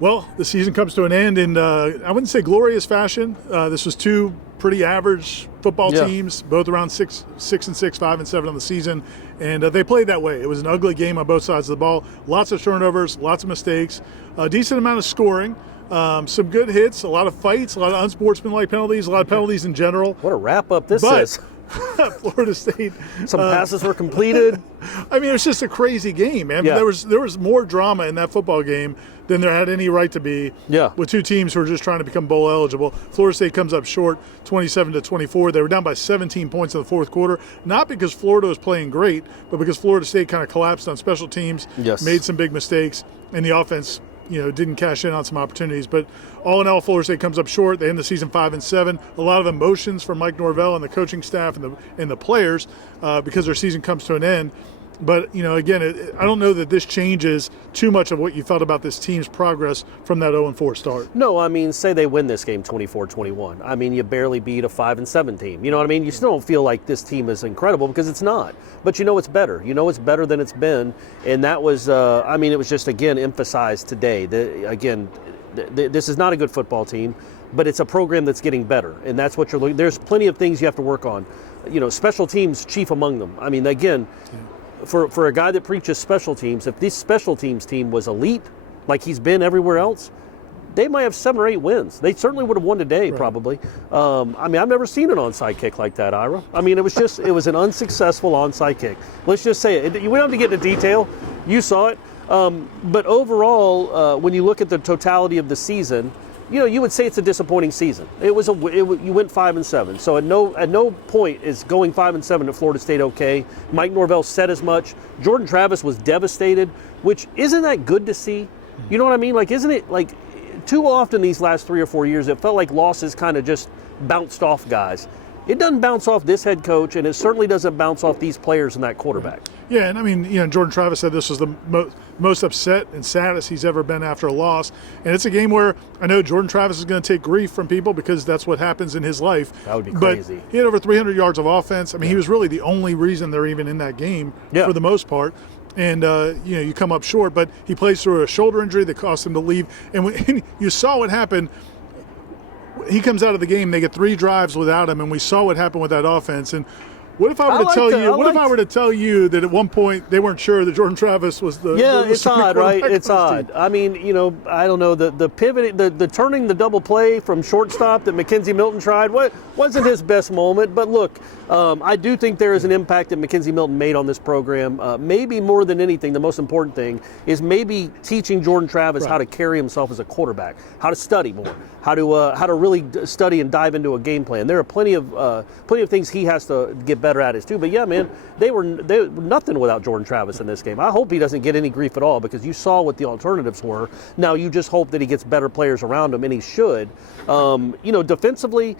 Well, the season comes to an end in, I wouldn't say glorious fashion. This was two pretty average football teams, both around 6-6, 5-7 on the season, and they played that way. It was an ugly game on both sides of the ball. Lots of turnovers, lots of mistakes, a decent amount of scoring, some good hits, a lot of fights, a lot of unsportsmanlike penalties, a lot of penalties in general. What a wrap-up this is. Florida State. Some passes were completed. I mean, it was just a crazy game, man. Yeah. There was more drama in that football game than there had any right to be. Yeah. With two teams who were just trying to become bowl eligible. Florida State comes up short, 27-24. They were down by 17 points in the fourth quarter, not because Florida was playing great, but because Florida State kind of collapsed on special teams, made some big mistakes, and the offense, didn't cash in on some opportunities. But all in all, Florida State comes up short. They end the season 5-7. A lot of emotions from Mike Norvell and the coaching staff and the players because their season comes to an end. But, again, I don't know that this changes too much of what you felt about this team's progress from that 0-4 start. No, I mean, say they win this game 24-21. I mean, you barely beat a 5-7 team. You know what I mean? You still don't feel like this team is incredible because it's not. But it's better. It's better than it's been. And that was, it was just, again, emphasized today. This is not a good football team, but it's a program that's getting better. And that's what you're looking. There's plenty of things you have to work on. Special teams, chief among them. I mean, again, for a guy that preaches special teams, if this special teams team was elite, like he's been everywhere else, they might have 7 or 8 wins. They certainly would have won today, probably. I've never seen an onside kick like that, Ira. I mean, it was an unsuccessful onside kick. Let's just say it. We don't have to get into detail. You saw it. But overall, when you look at the totality of the season, you would say it's a disappointing season. You went 5-7. So at no point is going 5-7 at Florida State okay. Mike Norvell said as much. Jordan Travis was devastated, which isn't that good to see. You know what I mean? Like, isn't it like too often these last 3 or 4 years, it felt like losses kind of just bounced off guys. It doesn't bounce off this head coach, and it certainly doesn't bounce off these players and that quarterback. Yeah, and I mean, Jordan Travis said this was the most upset and saddest he's ever been after a loss. And it's a game where I know Jordan Travis is going to take grief from people because that's what happens in his life. That would be crazy. But he had over 300 yards of offense. I mean, he was really the only reason they're even in that game for the most part. And, you come up short, but he plays through a shoulder injury that cost him to leave. And when you saw what happened, he comes out of the game, they get 3 drives without him, and we saw what happened with that offense. And what if I were to tell you? What if I were to tell you that at one point they weren't sure that Jordan Travis was the? Yeah, it's odd, right? It's odd. I mean, I don't know the pivot, the turning the double play from shortstop that McKenzie Milton tried. Wasn't his best moment, but look, I do think there is an impact that McKenzie Milton made on this program. Maybe more than anything, the most important thing is maybe teaching Jordan Travis how to carry himself as a quarterback, how to study more, how to really study and dive into a game plan. There are plenty of things he has to get better at it too. But yeah, man, they were nothing without Jordan Travis in this game. I hope he doesn't get any grief at all because you saw what the alternatives were. Now you just hope that he gets better players around him, and he should. Defensively,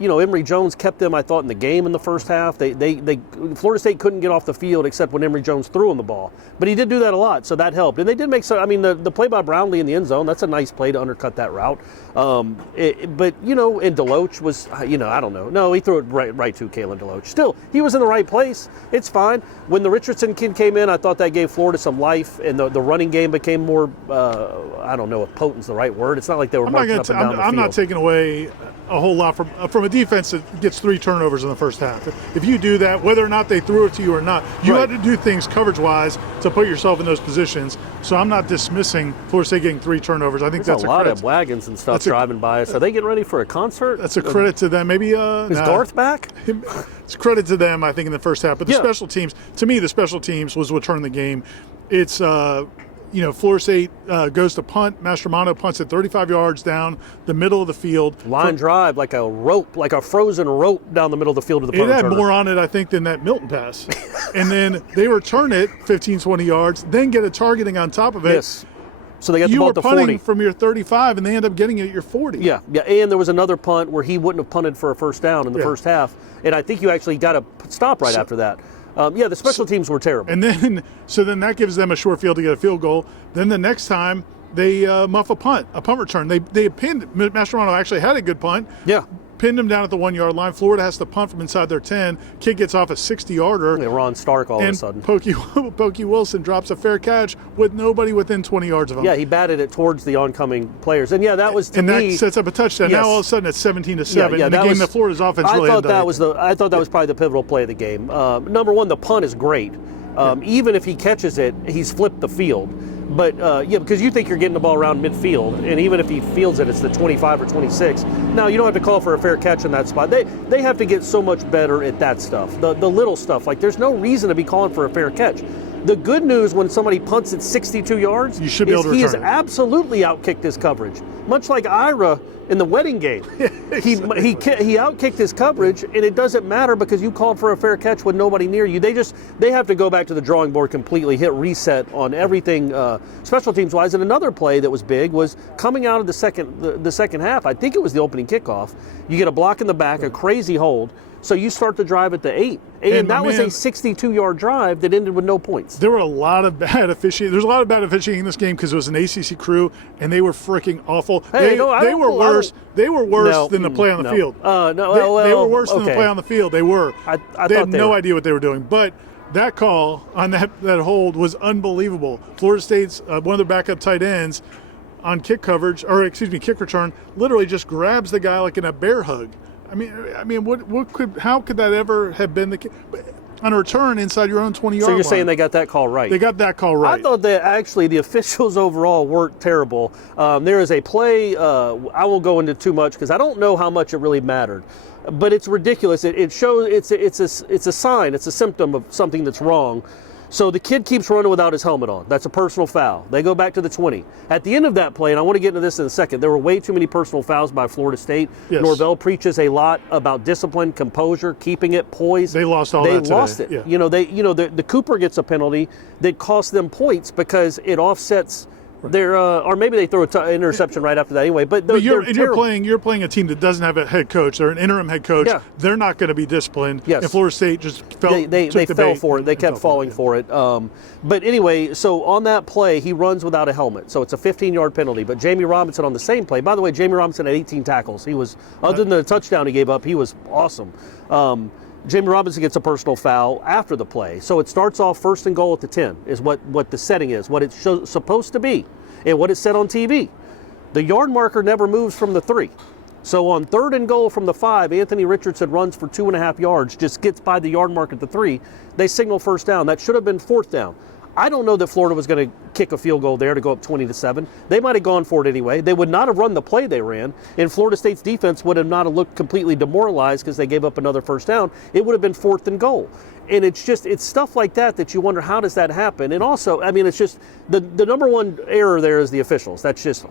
Emory Jones kept them, I thought, in the game in the first half. Florida State couldn't get off the field except when Emory Jones threw him the ball. But he did do that a lot, so that helped. And they did make some, the play by Brownlee in the end zone, that's a nice play to undercut that route. And Deloach was, I don't know. No, he threw it right to Kalen Deloach. Still, he was in the right place. It's fine. When the Richardson kid came in, I thought that gave Florida some life, and the running game became more, I don't know if potent's the right word. It's not like they were marching up and down the field. I'm not taking away a whole lot from a defense that gets 3 turnovers in the first half. If you do that, whether or not they threw it to you or not, you had to do things coverage-wise to put yourself in those positions. So I'm not dismissing Florida State getting 3 turnovers. I think There's that's a lot of wagons and stuff driving by us. Are they getting ready for a concert? That's a credit to them. Maybe is Garth back? It's credit to them, I think, in the first half. But the special teams, to me, the special teams was what turned the game. It's Florida State goes to punt. Mastromanno punts it 35 yards down the middle of the field. Line drive like a rope, like a frozen rope down the middle of the field to the punt returner. It had more on it, I think, than that Milton pass. And then they return it 15, 20 yards, then get a targeting on top of it. Yes. So they got the ball at the 40. You were punting from your 35, and they end up getting it at your 40. Yeah, and there was another punt where he wouldn't have punted for a first down in the first half. And I think you actually got a stop right after that. The special teams were terrible. And then that gives them a short field to get a field goal. Then the next time they muff a punt return. They pinned. Mastromanno actually had a good punt. Yeah. pinned them down at the 1 yard line. Florida has to punt from inside their 10. Kid gets off a 60-yarder. Yeah, Ron Stark all of a sudden. Pokey Wilson drops a fair catch with nobody within 20 yards of him. Yeah, he batted it towards the oncoming players. And yeah, that was to me. And that sets up a touchdown. Yes. Now all of a sudden it's 17-7 Yeah, in a game that Florida's offense really had I thought that was probably the pivotal play of the game. Number one, the punt is great. Even if he catches it, he's flipped the field. But, because you think you're getting the ball around midfield, and even if he fields it, it's the 25 or 26. Now, you don't have to call for a fair catch in that spot. They have to get so much better at that stuff, the little stuff. Like, there's no reason to be calling for a fair catch. The good news when somebody punts at 62 yards you should be able to return he has it. Absolutely outkicked his coverage. Much like Ira in the wedding game. Exactly. He outkicked his coverage, and it doesn't matter because you called for a fair catch with nobody near you. They have to go back to the drawing board completely, hit reset on everything special teams wise. And another play that was big was coming out of the second half. I think it was the opening kickoff. You get a block in the back, a crazy hold. So you start the drive at the 8. And that was a 62-yard drive that ended with no points. There were a lot of bad officiating. There's a lot of bad officiating in this game because it was an ACC crew, and they were freaking awful. Hey, they were worse than the play on the field. They were worse than the play on the field. They were. They had no idea what they were doing. But that call on that hold was unbelievable. Florida State's one of their backup tight ends on kick return, literally just grabs the guy like in a bear hug. I mean, how could that ever have been the case? On a return inside your own 20-yard line. So you're saying they got that call right? They got that call right. I thought that actually the officials overall weren't terrible. There is a play, I won't go into too much because I don't know how much it really mattered. But it's ridiculous. It shows it's a sign, it's a symptom of something that's wrong. So the kid keeps running without his helmet on. That's a personal foul. They go back to the 20. At the end of that play, and I want to get into this in a second, there were way too many personal fouls by Florida State. Yes. Norvell preaches a lot about discipline, composure, keeping it poised. They lost all that today. They lost it. Yeah. The Cooper gets a penalty that costs them points because it offsets their, or maybe they throw an interception right after that anyway. But you're playing a team that doesn't have a head coach. They're an interim head coach. Yeah. They're not going to be disciplined. Yes. And Florida State just fell. They fell for it. They kept falling for it. But anyway, so on that play, he runs without a helmet. So it's a 15-yard penalty. But Jamie Robinson on the same play. By the way, Jamie Robinson had 18 tackles. He was, other than the touchdown he gave up, he was awesome. Jamie Robinson gets a personal foul after the play. So it starts off 1st and goal at the 10 is what the setting is, what it's supposed to be, and what it said on TV. The yard marker never moves from the 3. So on 3rd and goal from the 5, Anthony Richardson runs for 2.5 yards, just gets by the yard mark at the 3. They signal first down. That should have been 4th down. I don't know that Florida was going to kick a field goal there to go up 20-7. They might have gone for it anyway. They would not have run the play they ran, and Florida State's defense would have not have looked completely demoralized because they gave up another first down. It would have been 4th and goal. And it's stuff like that you wonder, how does that happen? And also, I mean, it's just the number one error there is the officials. That's just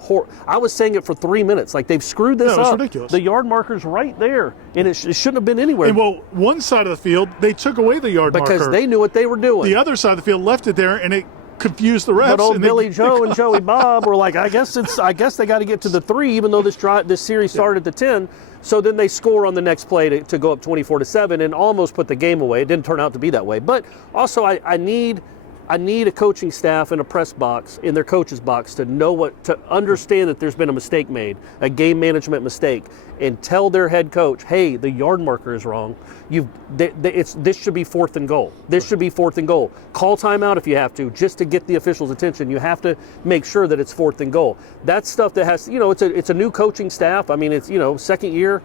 I was saying it for 3 minutes. Like, they've screwed this up. Ridiculous. The yard marker's right there, and it shouldn't have been anywhere. And well, one side of the field, they took away the yard marker. Because they knew what they were doing. The other side of the field left it there, and it confused the refs. But old Billy Joe and Joey Bob were like, I guess they got to get to the 3, even though this series started at the 10. So then they score on the next play to go up 24-7 and almost put the game away. It didn't turn out to be that way. But also, I need a coaching staff in a press box, in their coach's box, to understand that there's been a mistake made, a game management mistake, and tell their head coach, hey, the yard marker is wrong. This should be 4th and goal. This should be 4th and goal. Call timeout if you have to, just to get the officials' attention. You have to make sure that it's 4th and goal. That's stuff that has, it's a new coaching staff. I mean, it's, second year.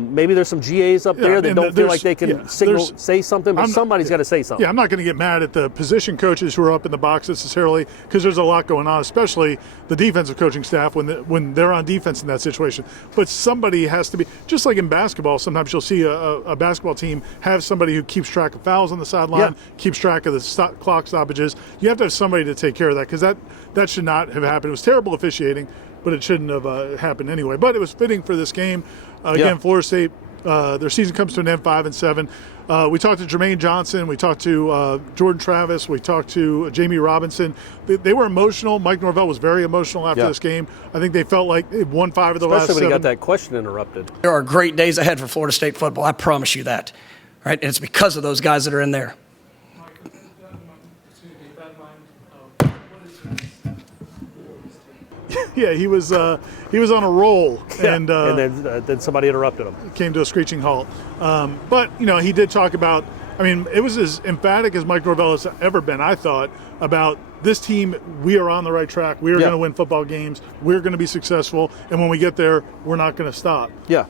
Maybe there's some GAs up there that don't feel like they can say something, but somebody's got to say something. Yeah, I'm not going to get mad at the position coaches who are up in the box necessarily, because there's a lot going on, especially the defensive coaching staff when they're on defense in that situation. But somebody has to be, just like in basketball, sometimes you'll see a basketball team have somebody who keeps track of fouls on the sideline, keeps track of the clock stoppages. You have to have somebody to take care of that, because that should not have happened. It was terrible officiating, but it shouldn't have happened anyway. But it was fitting for this game. Again, Florida State, their season comes to an end 5-7. We talked to Jermaine Johnson. We talked to Jordan Travis. We talked to Jamie Robinson. They were emotional. Mike Norvell was very emotional after this game. I think they felt like they'd won 5 of the last 7. Especially when he got that question interrupted. There are great days ahead for Florida State football. I promise you that. Right? And it's because of those guys that are in there. Yeah, he was on a roll, and then somebody interrupted him. Came to a screeching halt. But he did talk about. I mean, it was as emphatic as Mike Norvell has ever been, I thought, about this team. We are on the right track. We are going to win football games. We're going to be successful, and when we get there, we're not going to stop. Yeah.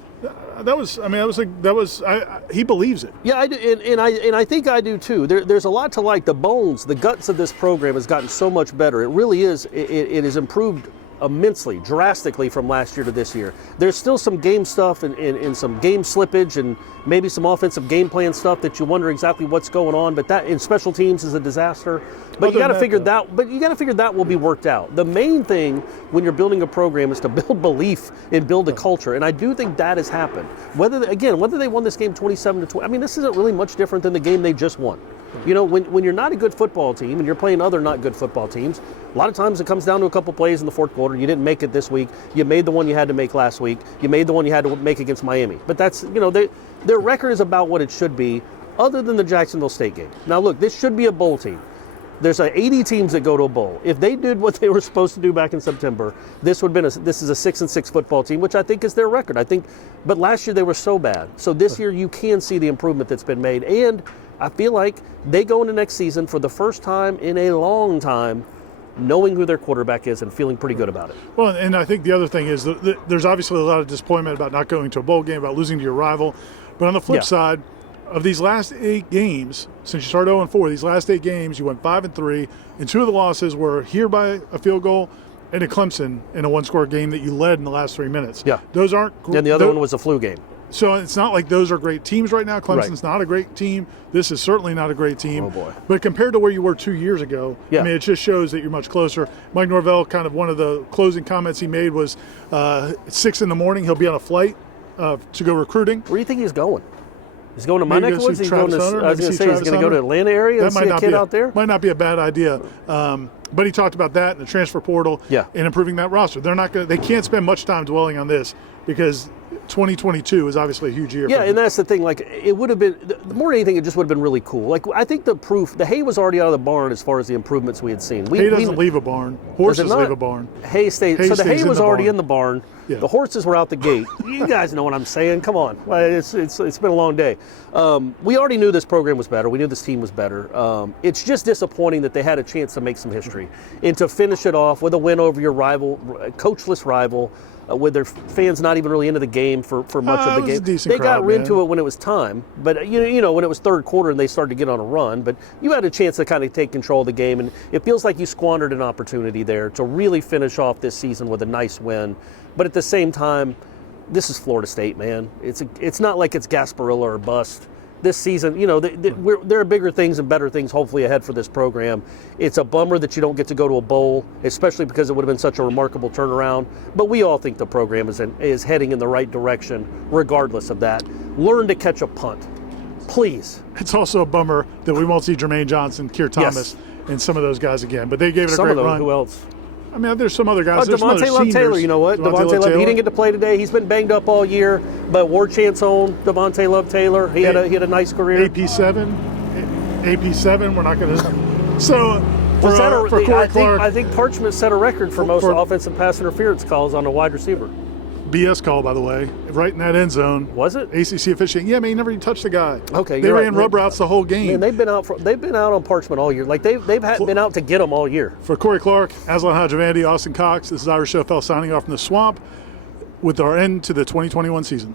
He believes it. Yeah, I do, and I think I do too. There's a lot to like. The bones, the guts of this program has gotten so much better. It really is. It has improved immensely, drastically from last year to this year. There's still some game stuff and some game slippage and maybe some offensive game plan stuff that you wonder exactly what's going on. But that in special teams is a disaster. But you got to figure that. But you got to figure that will be worked out. The main thing when you're building a program is to build belief and build a culture. And I do think that has happened. Whether they won this game 27-20. I mean, this isn't really much different than the game they just won. When you're not a good football team and you're playing other not good football teams, a lot of times it comes down to a couple plays in the fourth quarter. You didn't make it this week. You made the one you had to make last week. You made the one you had to make against Miami. But that's, their record is about what it should be, other than the Jacksonville State game. Now, look, this should be a bowl team. There's 80 teams that go to a bowl. If they did what they were supposed to do back in September, this is a 6-6 football team, which I think is their record. But last year they were so bad. So this year you can see the improvement that's been made, and I feel like they go into next season for the first time in a long time, knowing who their quarterback is and feeling pretty good about it. Well, and I think the other thing is that there's obviously a lot of disappointment about not going to a bowl game, about losing to your rival. But on the flip side, of these last 8 games, since you started 0-4, these last 8 games, you went 5-3, and 2 of the losses were here by a field goal and at Clemson in a one-score game that you led in the last 3 minutes. Yeah. Those aren't and the other one was a flu game. So it's not like those are great teams right now. Clemson's not a great team. This is certainly not a great team. Oh, boy. But compared to where you were 2 years ago, I mean, it just shows that you're much closer. Mike Norvell, kind of one of the closing comments he made was 6 in the morning, he'll be on a flight to go recruiting. Where do you think he's going? He's going to my neck of the woods. He's going to. I was going to say he's going to go to Atlanta area and see a kid out there. Might not be a bad idea. But he talked about that in the transfer portal and improving that roster. They're not going. They can't spend much time dwelling on this because 2022 is obviously a huge year. Yeah, and that's the thing. Like, it would have been more than anything. It just would have been really cool. Like, I think the hay was already out of the barn as far as the improvements we had seen. Hay doesn't leave a barn. Horses leave a barn. Hay stays. So the hay was already in the barn. Yeah. The horses were out the gate. You guys know what I'm saying. Come on. It's been a long day. We already knew this program was better. We knew this team was better. It's just disappointing that they had a chance to make some history and to finish it off with a win over your rival, coachless rival, with their fans not even really into the game for much of the game. They got into it when it was time, but when it was third quarter and they started to get on a run. But you had a chance to kind of take control of the game, and it feels like you squandered an opportunity there to really finish off this season with a nice win. But at the same time, this is Florida State, man. It's not like it's Gasparilla or bust. This season, there are bigger things and better things hopefully ahead for this program. It's a bummer that you don't get to go to a bowl, especially because it would have been such a remarkable turnaround. But we all think the program is heading in the right direction, regardless of that. Learn to catch a punt, please. It's also a bummer that we won't see Jermaine Johnson, Keir Thomas, and some of those guys again. But they gave it a great run. Who else? I mean, there's some other guys. Devontae Love Taylor, you know what? Devontae Love, he didn't get to play today. He's been banged up all year, but Warchant's own Devontae Love Taylor, he had a nice career. AP7, we're not going to. So, for Corey Clark, I think Parchment set a record for most offensive pass interference calls on a wide receiver. BS call, by the way, right in that end zone. Was it? ACC officiating. Yeah, man, he never even touched the guy. Okay, they ran rub routes the whole game. Man, they've been out on Parchment all year. Like they've been out to get him all year. For Corey Clark, Aslan Hajavandi, Austin Cox, this is Irish Schoffel signing off from the Swamp with our end to the 2021 season.